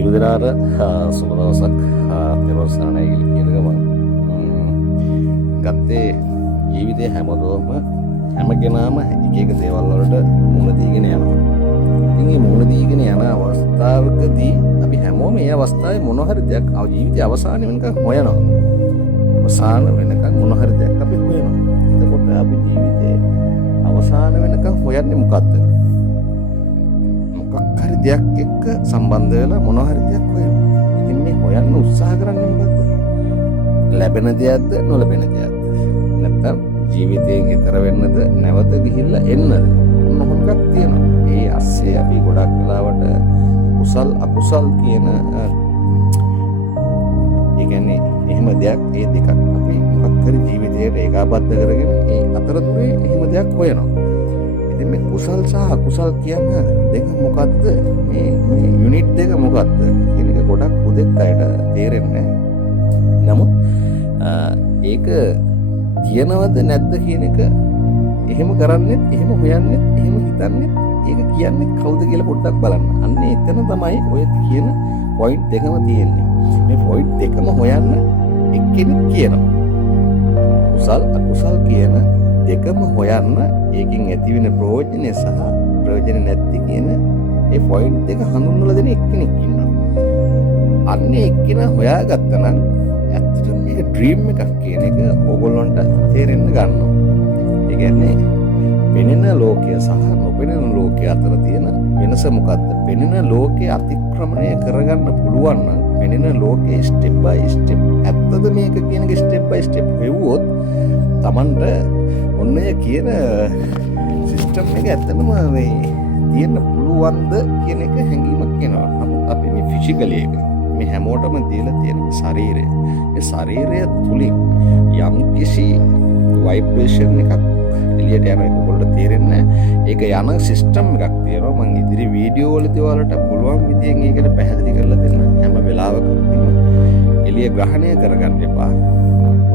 සියලු දෙනාට සුබ දවසක්. තෙරුවන් සරණයි කියන ගමන් ගත්තේ ජීවිතේ හැමෝම හැම කෙනාම එක එක දේවල් වලට මුහුණ දීගෙන යනවා. ඉතින් මේ මුහුණ දීගෙන යන අවස්ථාවකදී අපි හැමෝම මේ අවස්ථාවේ මොන හරි දෙයක් ජීවිතයේ අවසාන වෙනකන් හොයනවා. අවසාන වෙනකන් මොන හරි දෙයක් අපි හොයනවා. එතකොට අපි ජීවිතේ අවසාන වෙනකන් හොයන්නේ මොකද්ද? මොකක් හරි දෙයක් එක්ක සම්බන්ධ වෙලා මොන හරි දෙයක් හොයනවා. ඉතින් මේ හොයන්න උත්සාහ කරන්නේ මොකද්ද? ලැබෙන දෙයක්ද නොලැබෙන දෙයක්ද? නැත්නම් ජීවිතයෙන් ඈතර වෙන්නද නැවත ගිහිල්ලා එන්නද? මොන මොකක් තියෙනවා. ඒ ASCII අපි ගොඩක් වෙලාවට කුසල් අකුසල් කියන ඒ කියන්නේ එහෙම දෙයක් ඒ දෙකක් අපි මොකක් හරි ජීවිතයට ඒකාබද්ධ කරගෙන ඒ අතරතුරේ එහෙම දෙයක් හොයනවා. ඉතින් මේ කුසල් සහ අකුසල් කියන දෙක මොකද්ද? මේ යුනිට් දෙක මොකද්ද කියන එක ගොඩක් හුදෙක් අයට තේරෙන්නේ නැහැ. නමුත් ඒක තියනවද නැද්ද කියන එක එහෙම කරන්නෙත් එහෙම හොයන්නෙත් එහෙම හිතන්නෙත් ඒක කියන්නේ කවුද කියලා පොඩ්ඩක් බලන්න. අන්න එතන තමයි ඔය කියන පොයින්ට් දෙකම තියෙන්නේ. මේ පොයින්ට් දෙකම හොයන්න එක්කෙනෙක් කියනවා. කුසල් අකුසල් කියන දෙකම හොයන්න ඒකෙන් ඇතිවෙන ප්‍රයෝජනේ සහ ප්‍රයෝජන නැති කියන ඒ පොයින්ට් දෙක හඳුන්වලා දෙන එක්කෙනෙක් ඉන්නවා. අන්න එක්කෙනා හොයාගත්තා නම් ඇත්තටම මේක ඩ්‍රීම් එකක් කියන එක ඕගොල්ලන්ට තේරෙන්න ගන්නවා. ඒ කියන්නේ පෙනෙන ලෝකය සහ නොපෙනෙන ලෝකය අතර තියෙන වෙනස මොකද්ද? පෙනෙන ලෝකේ අතික්‍රමණය කරගන්න පුළුවන් නම් පෙනෙන ලෝකේ ස්ටෙප් බයි ස්ටෙප් ඇත්තද මේක කියන එක ස්ටෙප් බයි ස්ටෙප් හෙව්වොත් Tamanට ඔන්නේ කියන සිස්ටම් එක ඇත්තටම මේ තියෙන්න පුළුවන්ද කියන එක හැඟීමක් එනවා. නමුත් අපි මේ ෆිසිකලි එක මේ හැමෝටම දීලා තියෙන ශරීරය. මේ ශරීරය තුලින් යම් කිසි ভাইබ්‍රේෂන් එකක් එළියට යන එක ඔයගොල්ලෝ තේරෙන්නේ නැහැ. ඒක යන සිස්ටම් එකක් තියෙනවා. මම ඉදිරි වීඩියෝ වලදී ඔයාලට පුළුවන් විදියෙන් ඒකට පැහැදිලි කරලා දෙන්න. හැම වෙලාවකම එළිය ග්‍රහණය කරගන්න එපා.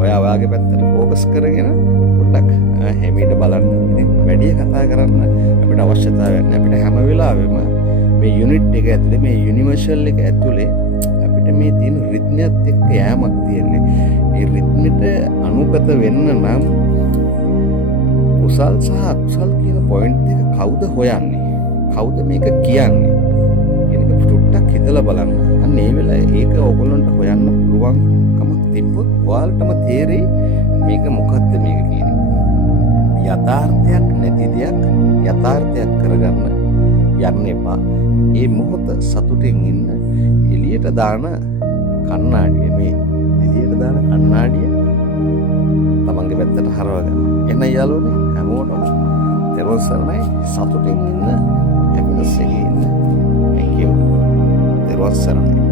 ඔයා ඔයාගේ පැත්තට ફોකස් කරගෙන පොඩ්ඩක් හැමීට බලන්න. ඉතින් වැඩි කතා කරන්න අපිට අවශ්‍යතාවයක් නැහැ. අපිට හැම වෙලාවෙම මේ යුනිට් එක ඇතුලේ මේ යුනිවර්සල් එක ඇතුලේ අපිට මේ තියෙන රිද්මයත් එක්ක යෑමක් තියෙන්නේ. මේ රිද්මෙට අනුගත වෙන්න නම් කුසල් සහ අකුසල් කියන පොයින්ට් එක කවුද හොයන්නේ? කවුද මේක කියන්නේ? කියන එක ටුට්ටක් හිතලා බලන්න. අන්න ඒ වෙලාවේ ඒක ඕගොල්ලන්ට හොයන්න පුළුවන්කම තිබ්බොත් ඔයාලටම තේරෙයි මේක මොකද්ද මේක කියන එක. යථාර්ථයක් නැති දෙයක් යථාර්ථයක් කරගන්න යන්න එපා. ඒ මොහොත සතුටින් ඉන්න එළියට දාන කණ්ණාඩිය මේ එළියට දාන කණ්ණාඩිය තමන්ගේ පැත්තට හරව ගන්න. එන්න යාළුවනේ හැමෝටම තෙරුවන් සරණයි. සතුටින් ඉන්න හැපිනස් එකේ ඉන්න. Thank you. තෙරුවන් සරණයි.